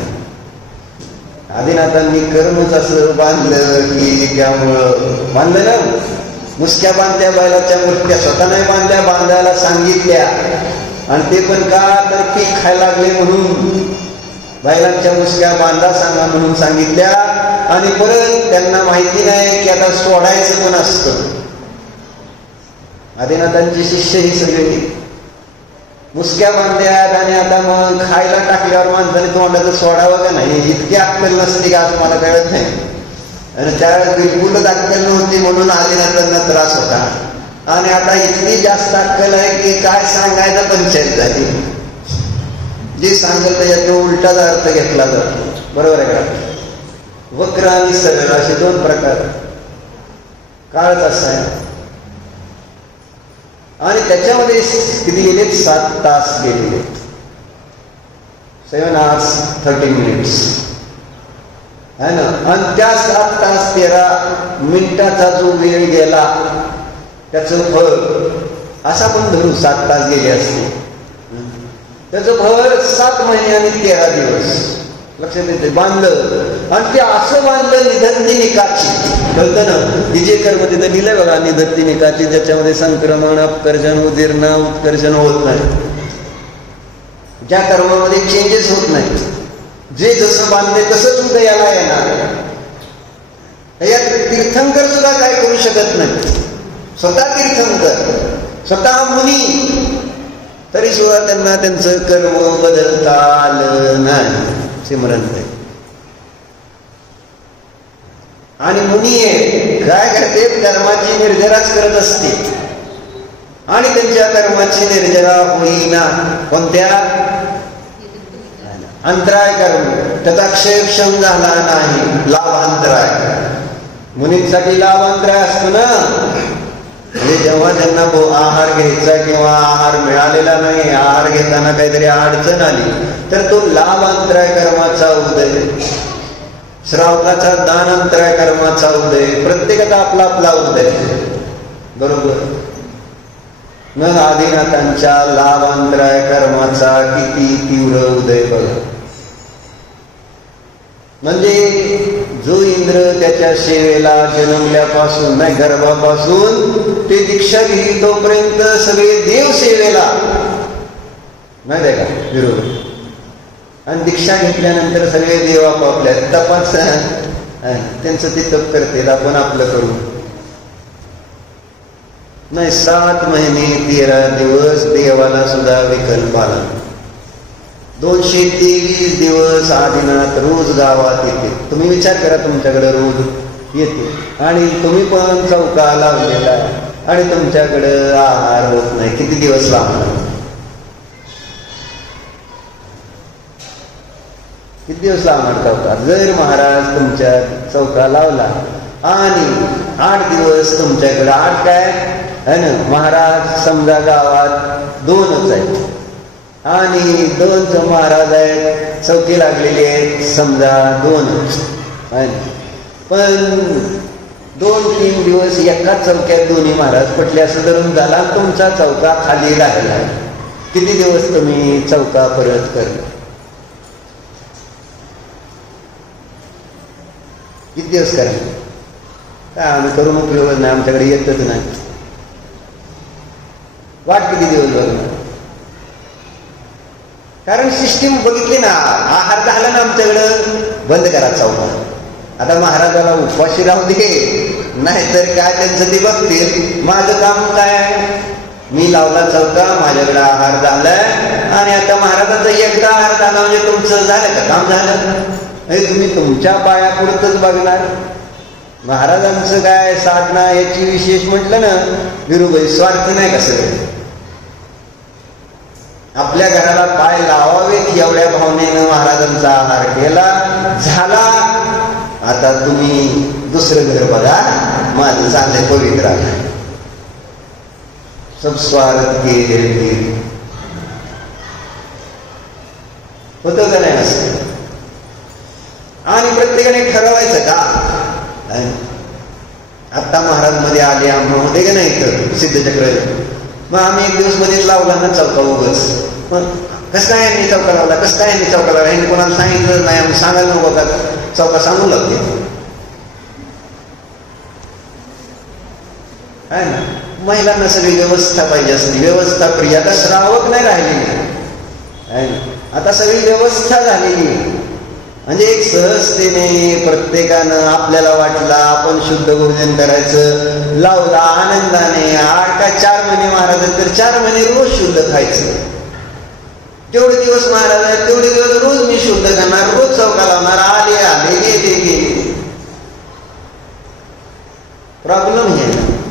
आदिनाथांनी कर्मच असं बांधलं की त्यामुळं बांधलं ना, मुसक्या बांधल्या बैलाच्या मूर्त्या स्वतः नाही बांधल्या, बांधायला सांगितल्या. आणि ते पण का तर पीक खायला लागले म्हणून बैलांच्या मुसक्या बांधा सांगा म्हणून सांगितल्या. आणि परत त्यांना माहिती नाही की आता सोडायचं पण असतं. आदिनाथांची शिष्य ही सगळी मुसक्या बांधल्यात, आणि आता मग खायला टाकल्यावर माणसाने तोंडाचं सोडावं का नाही इतकी अक्कल नसते का असं मला कळत नाही. आणि त्यावेळेस बिलकुलच अक्कल नव्हती म्हणून आदिनाथांना त्रास होता. आणि आता इतकी जास्त अक्कल आहे की काय सांगायचं पंचायत झाली. जे सांगत त्याचा उलटाचा अर्थ घेतला जातो. बरोबर आहे का. वक्र आणि सरळ असे 2 प्रकार. काळच असा आहे. आणि त्याच्यामध्ये किती गेलेत, 7 तास गेलेले, 7 hours 30 minutes है ना. आणि त्या 7 तास 13 मिनिटाचा जो वेळ गेला त्याचं फळ असा पण धरून 7 तास गेले असते, त्याचं फळ 7 महिने आणि 13 दिवस. लक्षात येते. बांधलं आणि ते असं बांधलं निधत्तिनिकाची. कळतं ना, तिचे कर्म तिथं लिहिलंय बघा, निधत्तिनिकाची, ज्याच्यामध्ये संक्रमण, अपकर्षण, उदीर्ण, उत्कर्षण होत नाही. ज्या कर्मामध्ये चेंजेस होत नाही. जे जसं बांधले तसंच उदयाला येणार. यात तीर्थंकर सुद्धा काय करू शकत नाही. स्वतः तीर्थंकर, स्वतः मुनी, तरी सुद्धा त्यांना त्यांचं कर्म बदलता आलं नाही. सिमरन आहे. आणि मुनी काय करते, कर्माची निर्जराच करत असते. आणि त्यांच्या कर्माची निर्जरा होईना. कोणत्या अंतराय कर्म, त्याचा क्षयक्षम झाला नाही, लाभांतराय. मुनींसाठी लाभांतराय असतो ना. म्हणजे जेव्हा त्यांना आहार घ्यायचा किंवा आहार मिळालेला नाही, आहार घेताना काहीतरी अडचण आली, तर तो लाभांतराय कर्माचा उदय, श्रावकाचा दानांतराय कर्माचा उदय, प्रत्येकाचा आपला आपला उदय. बरोबर. मग आदिनाथांच्या लाभांतराय कर्माचा किती तीव्र उदय बघा. म्हणजे जो इंद्र त्याच्या सेवेला जन्मल्यापासून नाही गर्भापासून ते दीक्षा घेईल तोपर्यंत सगळे देव सेवेला, माहित आहे का विरोध. आणि दीक्षा घेतल्यानंतर सगळे देव आपापल्या तपास त्यांचं ते तप करते, आपण आपलं करू. नाही 7 महिने 13 दिवस देवाला सुद्धा विकल्प आला. 223 दिवस आदिनाथ रोज गावात येते. तुम्ही विचार करा, तुमच्याकडे रोज येते आणि तुम्ही पण चौका लावलेला आणि तुमच्याकडं आहार होत नाही. किती दिवस लावणार? किती दिवस लावणार चौका? जर महाराज तुमच्या चौका लावला आणि 8 दिवस तुमच्याकडे 8 काय है ना, महाराज समजा गावात 2च आहेत आणि 2 महाराज आहेत, चौकी लागलेली आहेत समजा 2च, पण 2-3 दिवस एकाच चौक्यात दोन्ही महाराज पटले असं धरून झाला, तुमचा चौका खाली राहिला. किती दिवस तुम्ही चौका परत करणार? किती दिवस करा? काय आम्ही करून उपयोग नाही, आमच्याकडे येतच नाही. वाट किती दिवस बघणार? कारण सिस्टीम बघितली ना, आहार झाला ना आमच्याकडं, बंद करा चौका. आता महाराजाला उपवाशी राहू दे, नाहीतर काय त्यांचं ते बघतील. माझं काम काय? मी लावला चौका, माझ्याकडे आहार झालाय आणि आता महाराजाचा एकदा आहार झाला म्हणजे तुमचं झालं का? काम झालं. तुम्ही तुमच्या पायापुरतच बघणार. महाराजांचं काय साधना याची विशेष म्हटलं ना विरुबाई, स्वार्थ नाही कसं. आपल्या घराला पाय लावावेत एवढ्या भावनेनं महाराजांचा आहार केला, झाला. आता तुम्ही दुसरं घर बघा, माझं चांगलं पवित्र आहे. सब स्वार्थ के होतं का नाही असं? आणि प्रत्येकाने ठरवायचं का? आत्ता महाराज मध्ये आले आम्हा होते का नाही तर सिद्धचक्र, मग आम्ही 1 दिवस मध्येच लावला ना चौका उगच. कसं काय यांनी चौका लावला, कसं काय यांनी चौका लावला, यांनी कोणाला सांगितलं नाही, आम्ही सांगायला नको का? चौका सांगून लावते आहे ना. महिलांना सगळी व्यवस्था पाहिजे असते, व्यवस्था प्रिय. आता श्रावक नाही राहिलेली आहे ना, आता सगळी व्यवस्था झालेली आहे. म्हणजे एक सहजतेने प्रत्येकानं आपल्याला वाटला आपण शुद्ध भोजन करायचं, लावला आनंदाने. 8 का 4 महिने महाराज आहेत तर 4 महिने रोज शुद्ध खायचं. जेवढे दिवस महाराज आहेत तेवढे दिवस रोज मी शुद्ध करणार, रोज चौका लावणार. आले गेले गेले. प्रॉब्लेम हे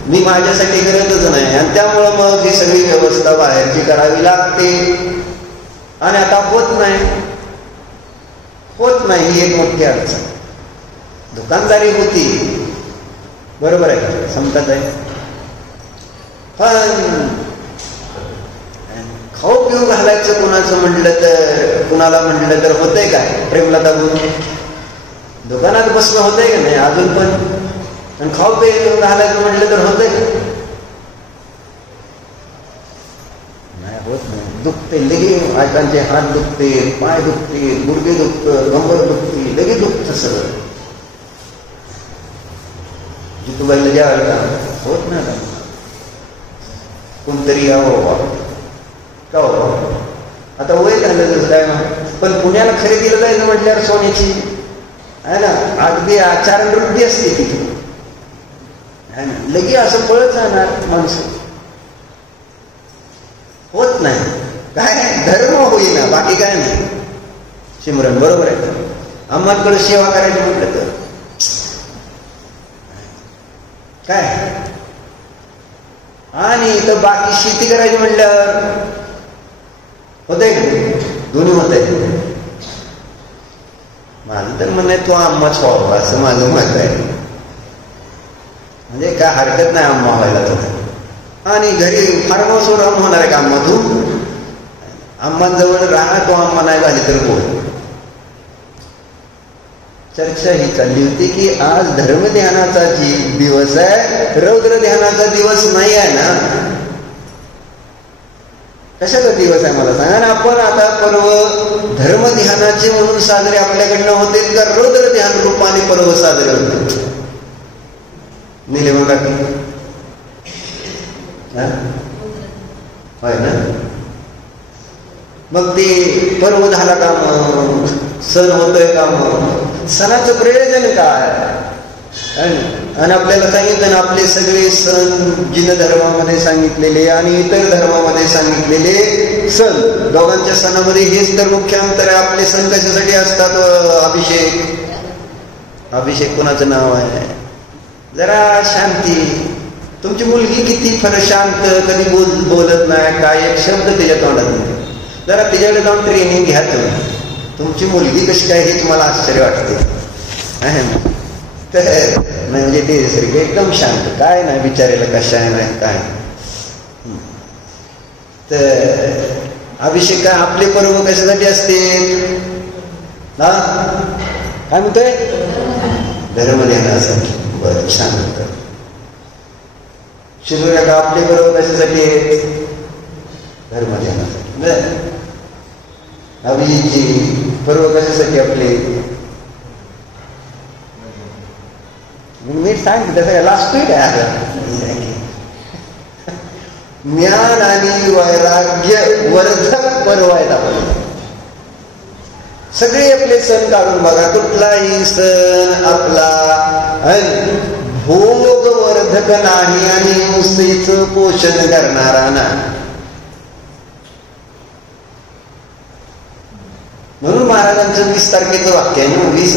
मी माझ्यासाठी करतच नाही आणि त्यामुळं मग ही सगळी व्यवस्था बाहेरची करावी लागते आणि आता होत नाही. ही एक मोठी अडचण. दुकानदारी होती बरोबर आहे का, समजत आहे, पण खाऊ पिऊ घालायचं कुणाचं म्हटलं तर, कुणाला म्हटलं तर होतंय काय? प्रेमलता बोलून दुकानात बसणं होतंय का नाही अजून पण? आणि खाऊ पिऊ घालायचं म्हटलं तर होतंय का? नाही होत नाही. दुखते लगे, आजकालचे हात दुखते, पाय दुखते, गुडघे दुखतं, कंबर दुखते, लगे दुखतं सगळं. जितूबाईला द्यावं का? होत नाही. कोणतरी यावं का हो, आता वय झालं जसं काय ना. पण पुण्याला खरेदीला जायचं म्हटल्यावर सोन्याची आहे ना, अगदी आचारवृत्ती असते तिथे आहे ना, लगे असं पळत जाणार माणसं. होत नाही. काय धर्म होईना, बाकी काय नाही. सिमरन बरोबर आहे. आम्हाकडे सेवा करायची म्हटलं तर काय, आणि इथं बाकी शेती करायची म्हटल्यावर होतंय का? दोन्ही होत आहे. माझं तर म्हणणं आहे तो आम्हाच व्हावं असं माझं मत आहे. म्हणजे काय हरकत नाही आम्हा व्हायला तर. आणि घरी फार्म हाऊसवर होणार आहे का आम्हा? तू आम्हाजवळ राहा, तो आम्हा नाही झाली तर बोल. चर्चा ही चालली होती की आज धर्मध्यानाचा जी दिवस आहे, रौद्र ध्यानाचा दिवस नाही आहे ना. कशाचा दिवस आहे मला सांगा. आणि आपण आता पर्व धर्म ध्यानाचे म्हणून साजरे आपल्याकडनं होते का रौद्र ध्यान रूपाने पर्व साजरे होते? निले बघा की होय ना. मग ते पर्व झाला का मग सण होतोय का मग? सणाचं प्रयोजन काय? आणि आपल्याला सांगितलं ना आपले सगळे सण जिन धर्मामध्ये सांगितलेले आणि इतर धर्मामध्ये सांगितलेले सण, दोघांच्या सणामध्ये हेच तर मुख्य अंतर आहे. आपले सण कशासाठी असतात? अभिषेक कोणाचं नाव आहे? जरा शांती. तुमची मुलगी किती शांत, कधी बोलत नाही, काय एक शब्द त्याच्या तोंडात नाही. जरा त्याच्याकडे जाऊन ट्रेनिंग घ्या तुम्ही. तुमची मुलगी कशी काय हे तुम्हाला आश्चर्य वाटते. तर म्हणजे ते एकदम शांत, काय नाही विचारायला कशा आहे नाही काय. तर अभिषेक आपले पर्व कशासाठी असते? हा काय म्हणतोय? धर्म ध्यानासाठी. बरं, छान होतं. शिजूया का आपले पर्व कशासाठी आहेत? धर्म ध्यानासाठी. अभिजीतजी पर्व कशासाठी आपले? मी सांगितलं त्याचा लास्टही काय ज्ञान आणि वैराग्य वर्धक पर्व आहेत. आपण सगळे आपले सण काढून बघा, कुठलाही सण आपला भोगवर्धक नाही आणि हिंसेचं पोषण करणारा नाही. म्हणून महाराजांचं 20 तारखेचं वाक्य आहे ना, 20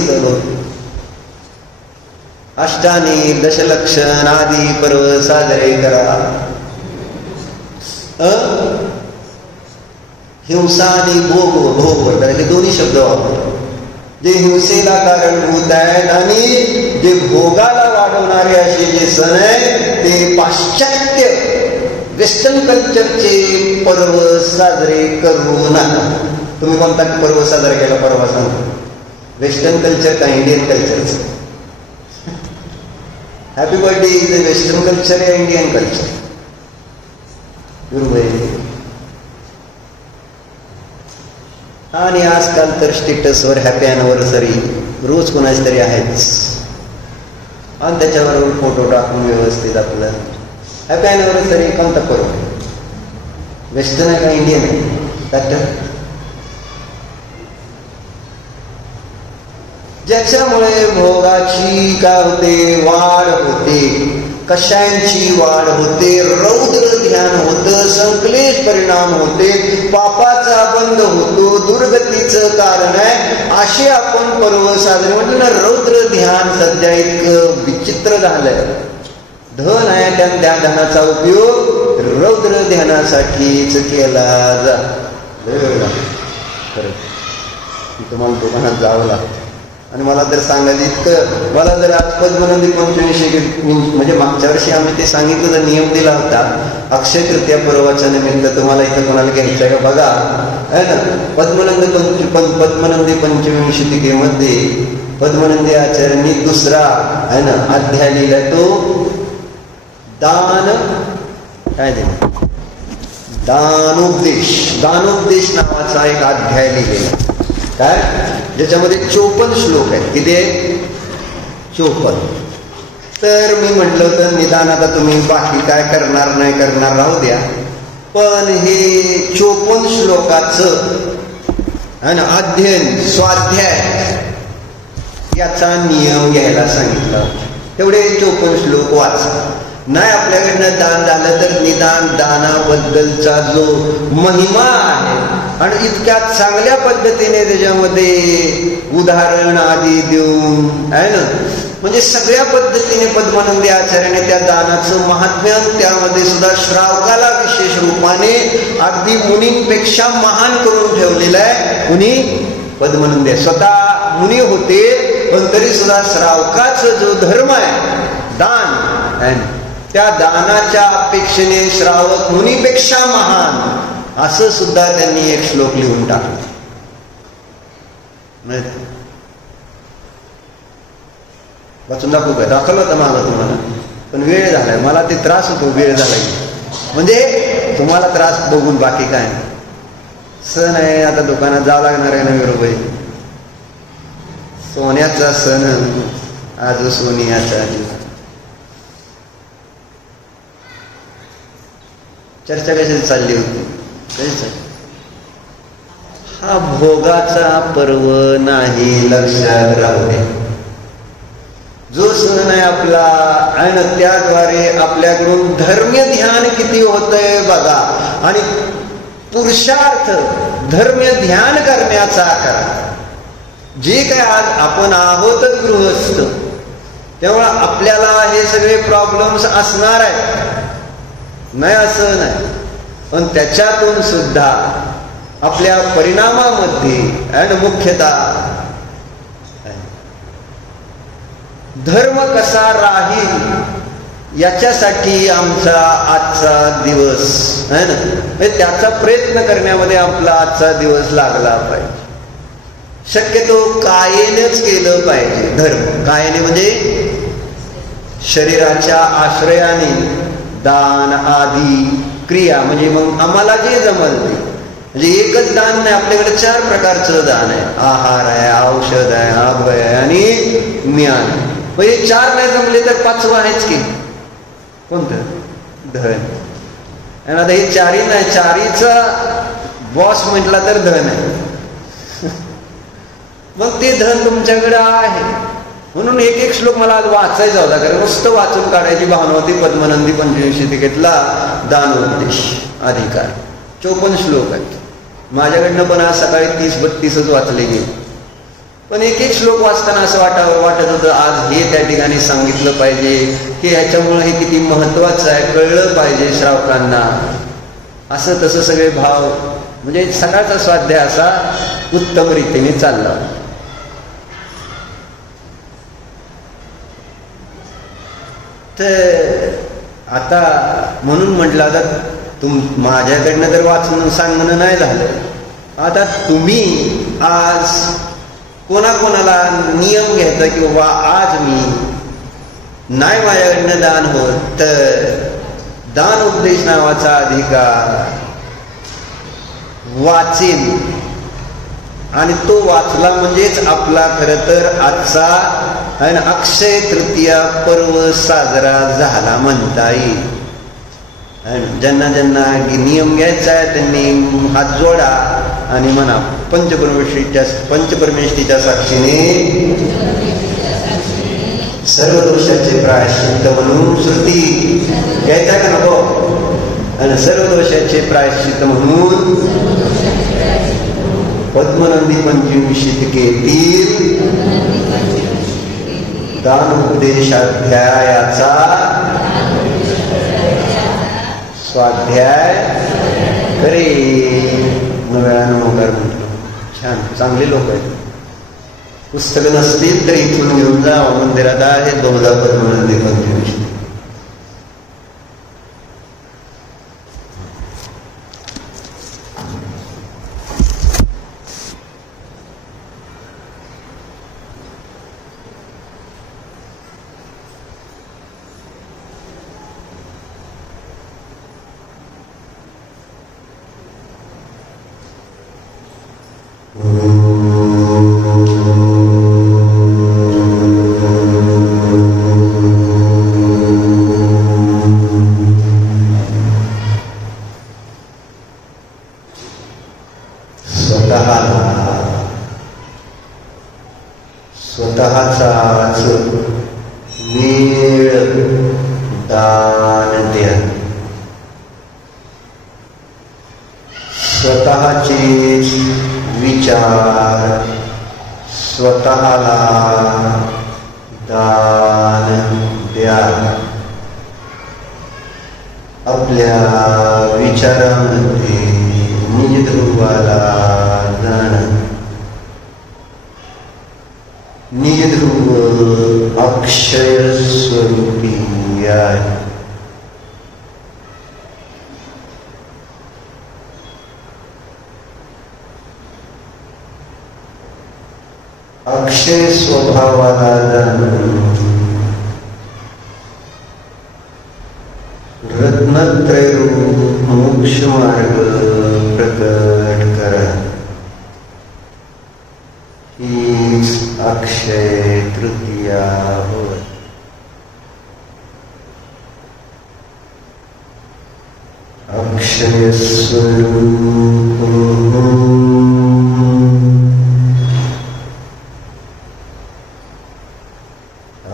अष्टानी दशलक्षण आदी पर्व साजरे करा. हिंसा आणि भोग हे दोन्ही शब्द वापरतो. जे हिंसेला कारणभूत आहेत आणि जे भोगाला वाढवणारे असे जे सण आहेत ते पाश्चात्य वेस्टर्न कल्चरचे पर्व साजरे करू नका. तुम्ही कोणता पर्व साजरा केला परवा सांगा? वेस्टर्न कल्चर का Indian culture? Happy birthday is a western culture या इंडियन कल्चर? आणि आजकाल तर स्टेटसवर हॅपी अॅनिव्हर्सरी रोज कोणाची तरी आहेच आणि त्याच्याबरोबर फोटो टाकून व्यवस्थित आपलं हॅपी अॅनिव्हर्सरी. कोणता पर्व? वेस्टर्न आहे का इंडियन आहे? ज्याच्यामुळे भोगाची काय होते? वाढ होते, कषायांची वाढ होते, रौद्र ध्यान होतं, संक्लेश परिणाम होते, पापाचा बंध होतो, दुर्गतीचं कारण आहे. असे आपण पर्व साजरे म्हटलं ना. रौद्र ध्यान सध्या एक विचित्र झालंय. धन आहे त्या धनाचा उपयोग रौद्र ध्यानासाठीच केला तुम्हाला दुकानात जावं लागतं. आणि मला जर सांगायचं इतकं, मला जर आज पद्मनंदी पंचविंशी म्हणजे मागच्या वर्षी आम्ही ते सांगितलं तर नियम दिला होता, अक्षय तृतीया पर्वाच्या निमित्त तुम्हाला इथं कोणाला घ्यायचं आहे का बघा, आहे ना. पद्मनंदी पंचविंशतिकेमध्ये पद्मनंदी आचार्यांनी दुसरा आहे ना अध्याय लिहिला, तो दान काय दे दानोपदेश नावाचा एक अध्याय लिहिलेला काय, ज्याच्यामध्ये 54 श्लोक आहेत. किती आहे? 54. तर मी म्हटलं होतं निदान आता तुम्ही बाकी काय करणार नाही करणार राहू द्या, पण हे 54 श्लोकाचं है ना अध्ययन स्वाध्याय याचा नियम घ्यायला सांगितलं. तेवढे 54 श्लोक वाचा. नाही आपल्याकडनं दान झालं तर निदान दानाबद्दलचा जो महिमा आहे आणि इतक्या चांगल्या पद्धतीने त्याच्यामध्ये उदाहरण आदी देऊन आहे ना, म्हणजे सगळ्या पद्धतीने पद्मनंदी आचार्याने त्या दानाचं महात्म्य त्यामध्ये सुद्धा श्रावकाला विशेष रूपाने अगदी मुनींपेक्षा महान करून ठेवलेलं आहे. मुनी पद्मनंदी स्वतः मुनी होते, पण तरी सुद्धा श्रावकाचा जो धर्म आहे दान आहे, त्या दानाच्या अपेक्षेने श्रावक मुनीपेक्षा महान असं सुद्धा त्यांनी एक श्लोक लिहून टाकला. वाचून दाखवू काय? दाखवलं होतं मागं तुम्हाला, पण वेळ झालाय, मला ते त्रास होतो वेळ झालाय. म्हणजे तुम्हाला त्रास बघून, बाकी काय. सण आहे, आता दुकानात जावं लागणार आहे 9 रुपये. सोन्याचा सण आज सोनियाचा. चर्चा कशी चालली होती? कशी चालली? हा भोगाचा पर्व नाही, लक्षात राहू दे. जो सण आहे आपला, आणि त्याद्वारे आपल्याकडून धर्मीय ध्यान किती होतंय बघा. आणि पुरुषार्थ धर्मीय ध्यान करण्याचा करा. जे काय आज आपण आहोतच गृहस्थ, तेव्हा आपल्याला हे सगळे प्रॉब्लेम्स असणार आहेत, नाही असं नाही. पण त्याच्यातून सुद्धा आपल्या परिणामामध्ये आणि मुख्यतः धर्म कसा राहील याच्यासाठी आमचा आजचा दिवस आहे ना, त्याचा प्रयत्न करण्यामध्ये आपला आजचा दिवस लागला पाहिजे. शक्यतो कायेनेच केलं पाहिजे. धर्म कायेने म्हणजे शरीराच्या आश्रयाने दान आदी क्रिया, म्हणजे मग आम्हाला जे जमल ते. म्हणजे एकच दान नाही, आपल्याकडे 4 प्रकारचं दान आहे. आहार आहे, औषध आहे, अभय आहे आणि ज्ञान. म्हणजे 4 नाही जमले तर 5वं आहेच की. कोणतं? धन. आणि आता हे 4ही नाही, 4हीचा बॉस म्हटला तर धन आहे. मग ते धन तुमच्याकडे आहे. म्हणून एक श्लोक मला आज वाचायचा होता, कारण नुसतं वाचून काढायची भावना होती. पद्मनंदी पंचविंशतिकेतला दानोपदेश अधिकार 54 श्लोक आहेत. माझ्याकडनं पण आज सकाळी 30-32च वाचले गेले. पण एक श्लोक वाचताना असं वाटत होतं आज हे त्या ठिकाणी सांगितलं पाहिजे की ह्याच्यामुळे हे किती महत्वाचं आहे, कळलं पाहिजे श्रावकांना. असं तसं सगळे भाव, म्हणजे सकाळचा स्वाध्याय असा उत्तम रीतीने चालला. तर आता म्हणून म्हटलं, आता माझ्याकडनं तर वाचून सांगणं नाही झालं. आता तुम्ही आज कोणाकोणाला नियम घ्यायचा की बाबा आज मी नाही माझ्याकडनं दान होत, तर दान उपदेश नावाचा अधिकार वाचेन. आणि तो वाचला म्हणजेच आपला खरं तर आजचा आणि अक्षय तृतीया पर्व साजरा झाला म्हणता येईल. ज्यांना ज्यांना नियम घ्यायचा आहे त्यांनी हात जोडा आणि म्हणा, पंचपरमेष्ठीच्या साक्षीने सर्व दोषाचे प्रायश्चित्त म्हणून श्रुती घ्यायचा का नको, आणि सर्व दोषाचे प्रायश्चित्त म्हणून पद्मनंदी पंचविंशतिकेतील दानोपदेशाध्यायाचा स्वाध्याय करे. नव्यानं मोकार म्हटलं. छान, चांगले लोक आहेत. पुस्तकं नसतील तर इथून घेऊन जा, मंदिरात आहे बहुधा पद्मनंदी पंचविंशती. स्वतःचाच वेळ दान द्या. स्वतःचेच विचार स्वतःला दान द्या. आपल्या विचारांमध्ये निजध्रुवाला जाणं. निजध्रुव अक्षय स्वरूपी आहे. अक्षय स्वभावाला जाणून रत्नत्रयरूप मोक्ष मार्ग प्रकट करा. हीच अक्षय तृतीया होय. अक्षय स्वरूप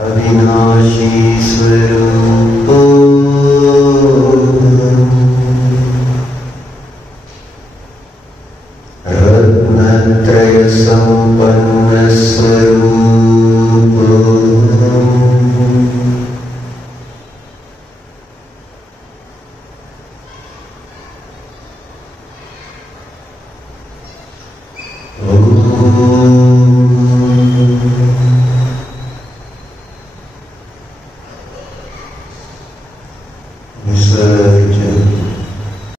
अविनाशी स्वरूप रत्नत्रय संपन्न स्वरूप विसर्जन.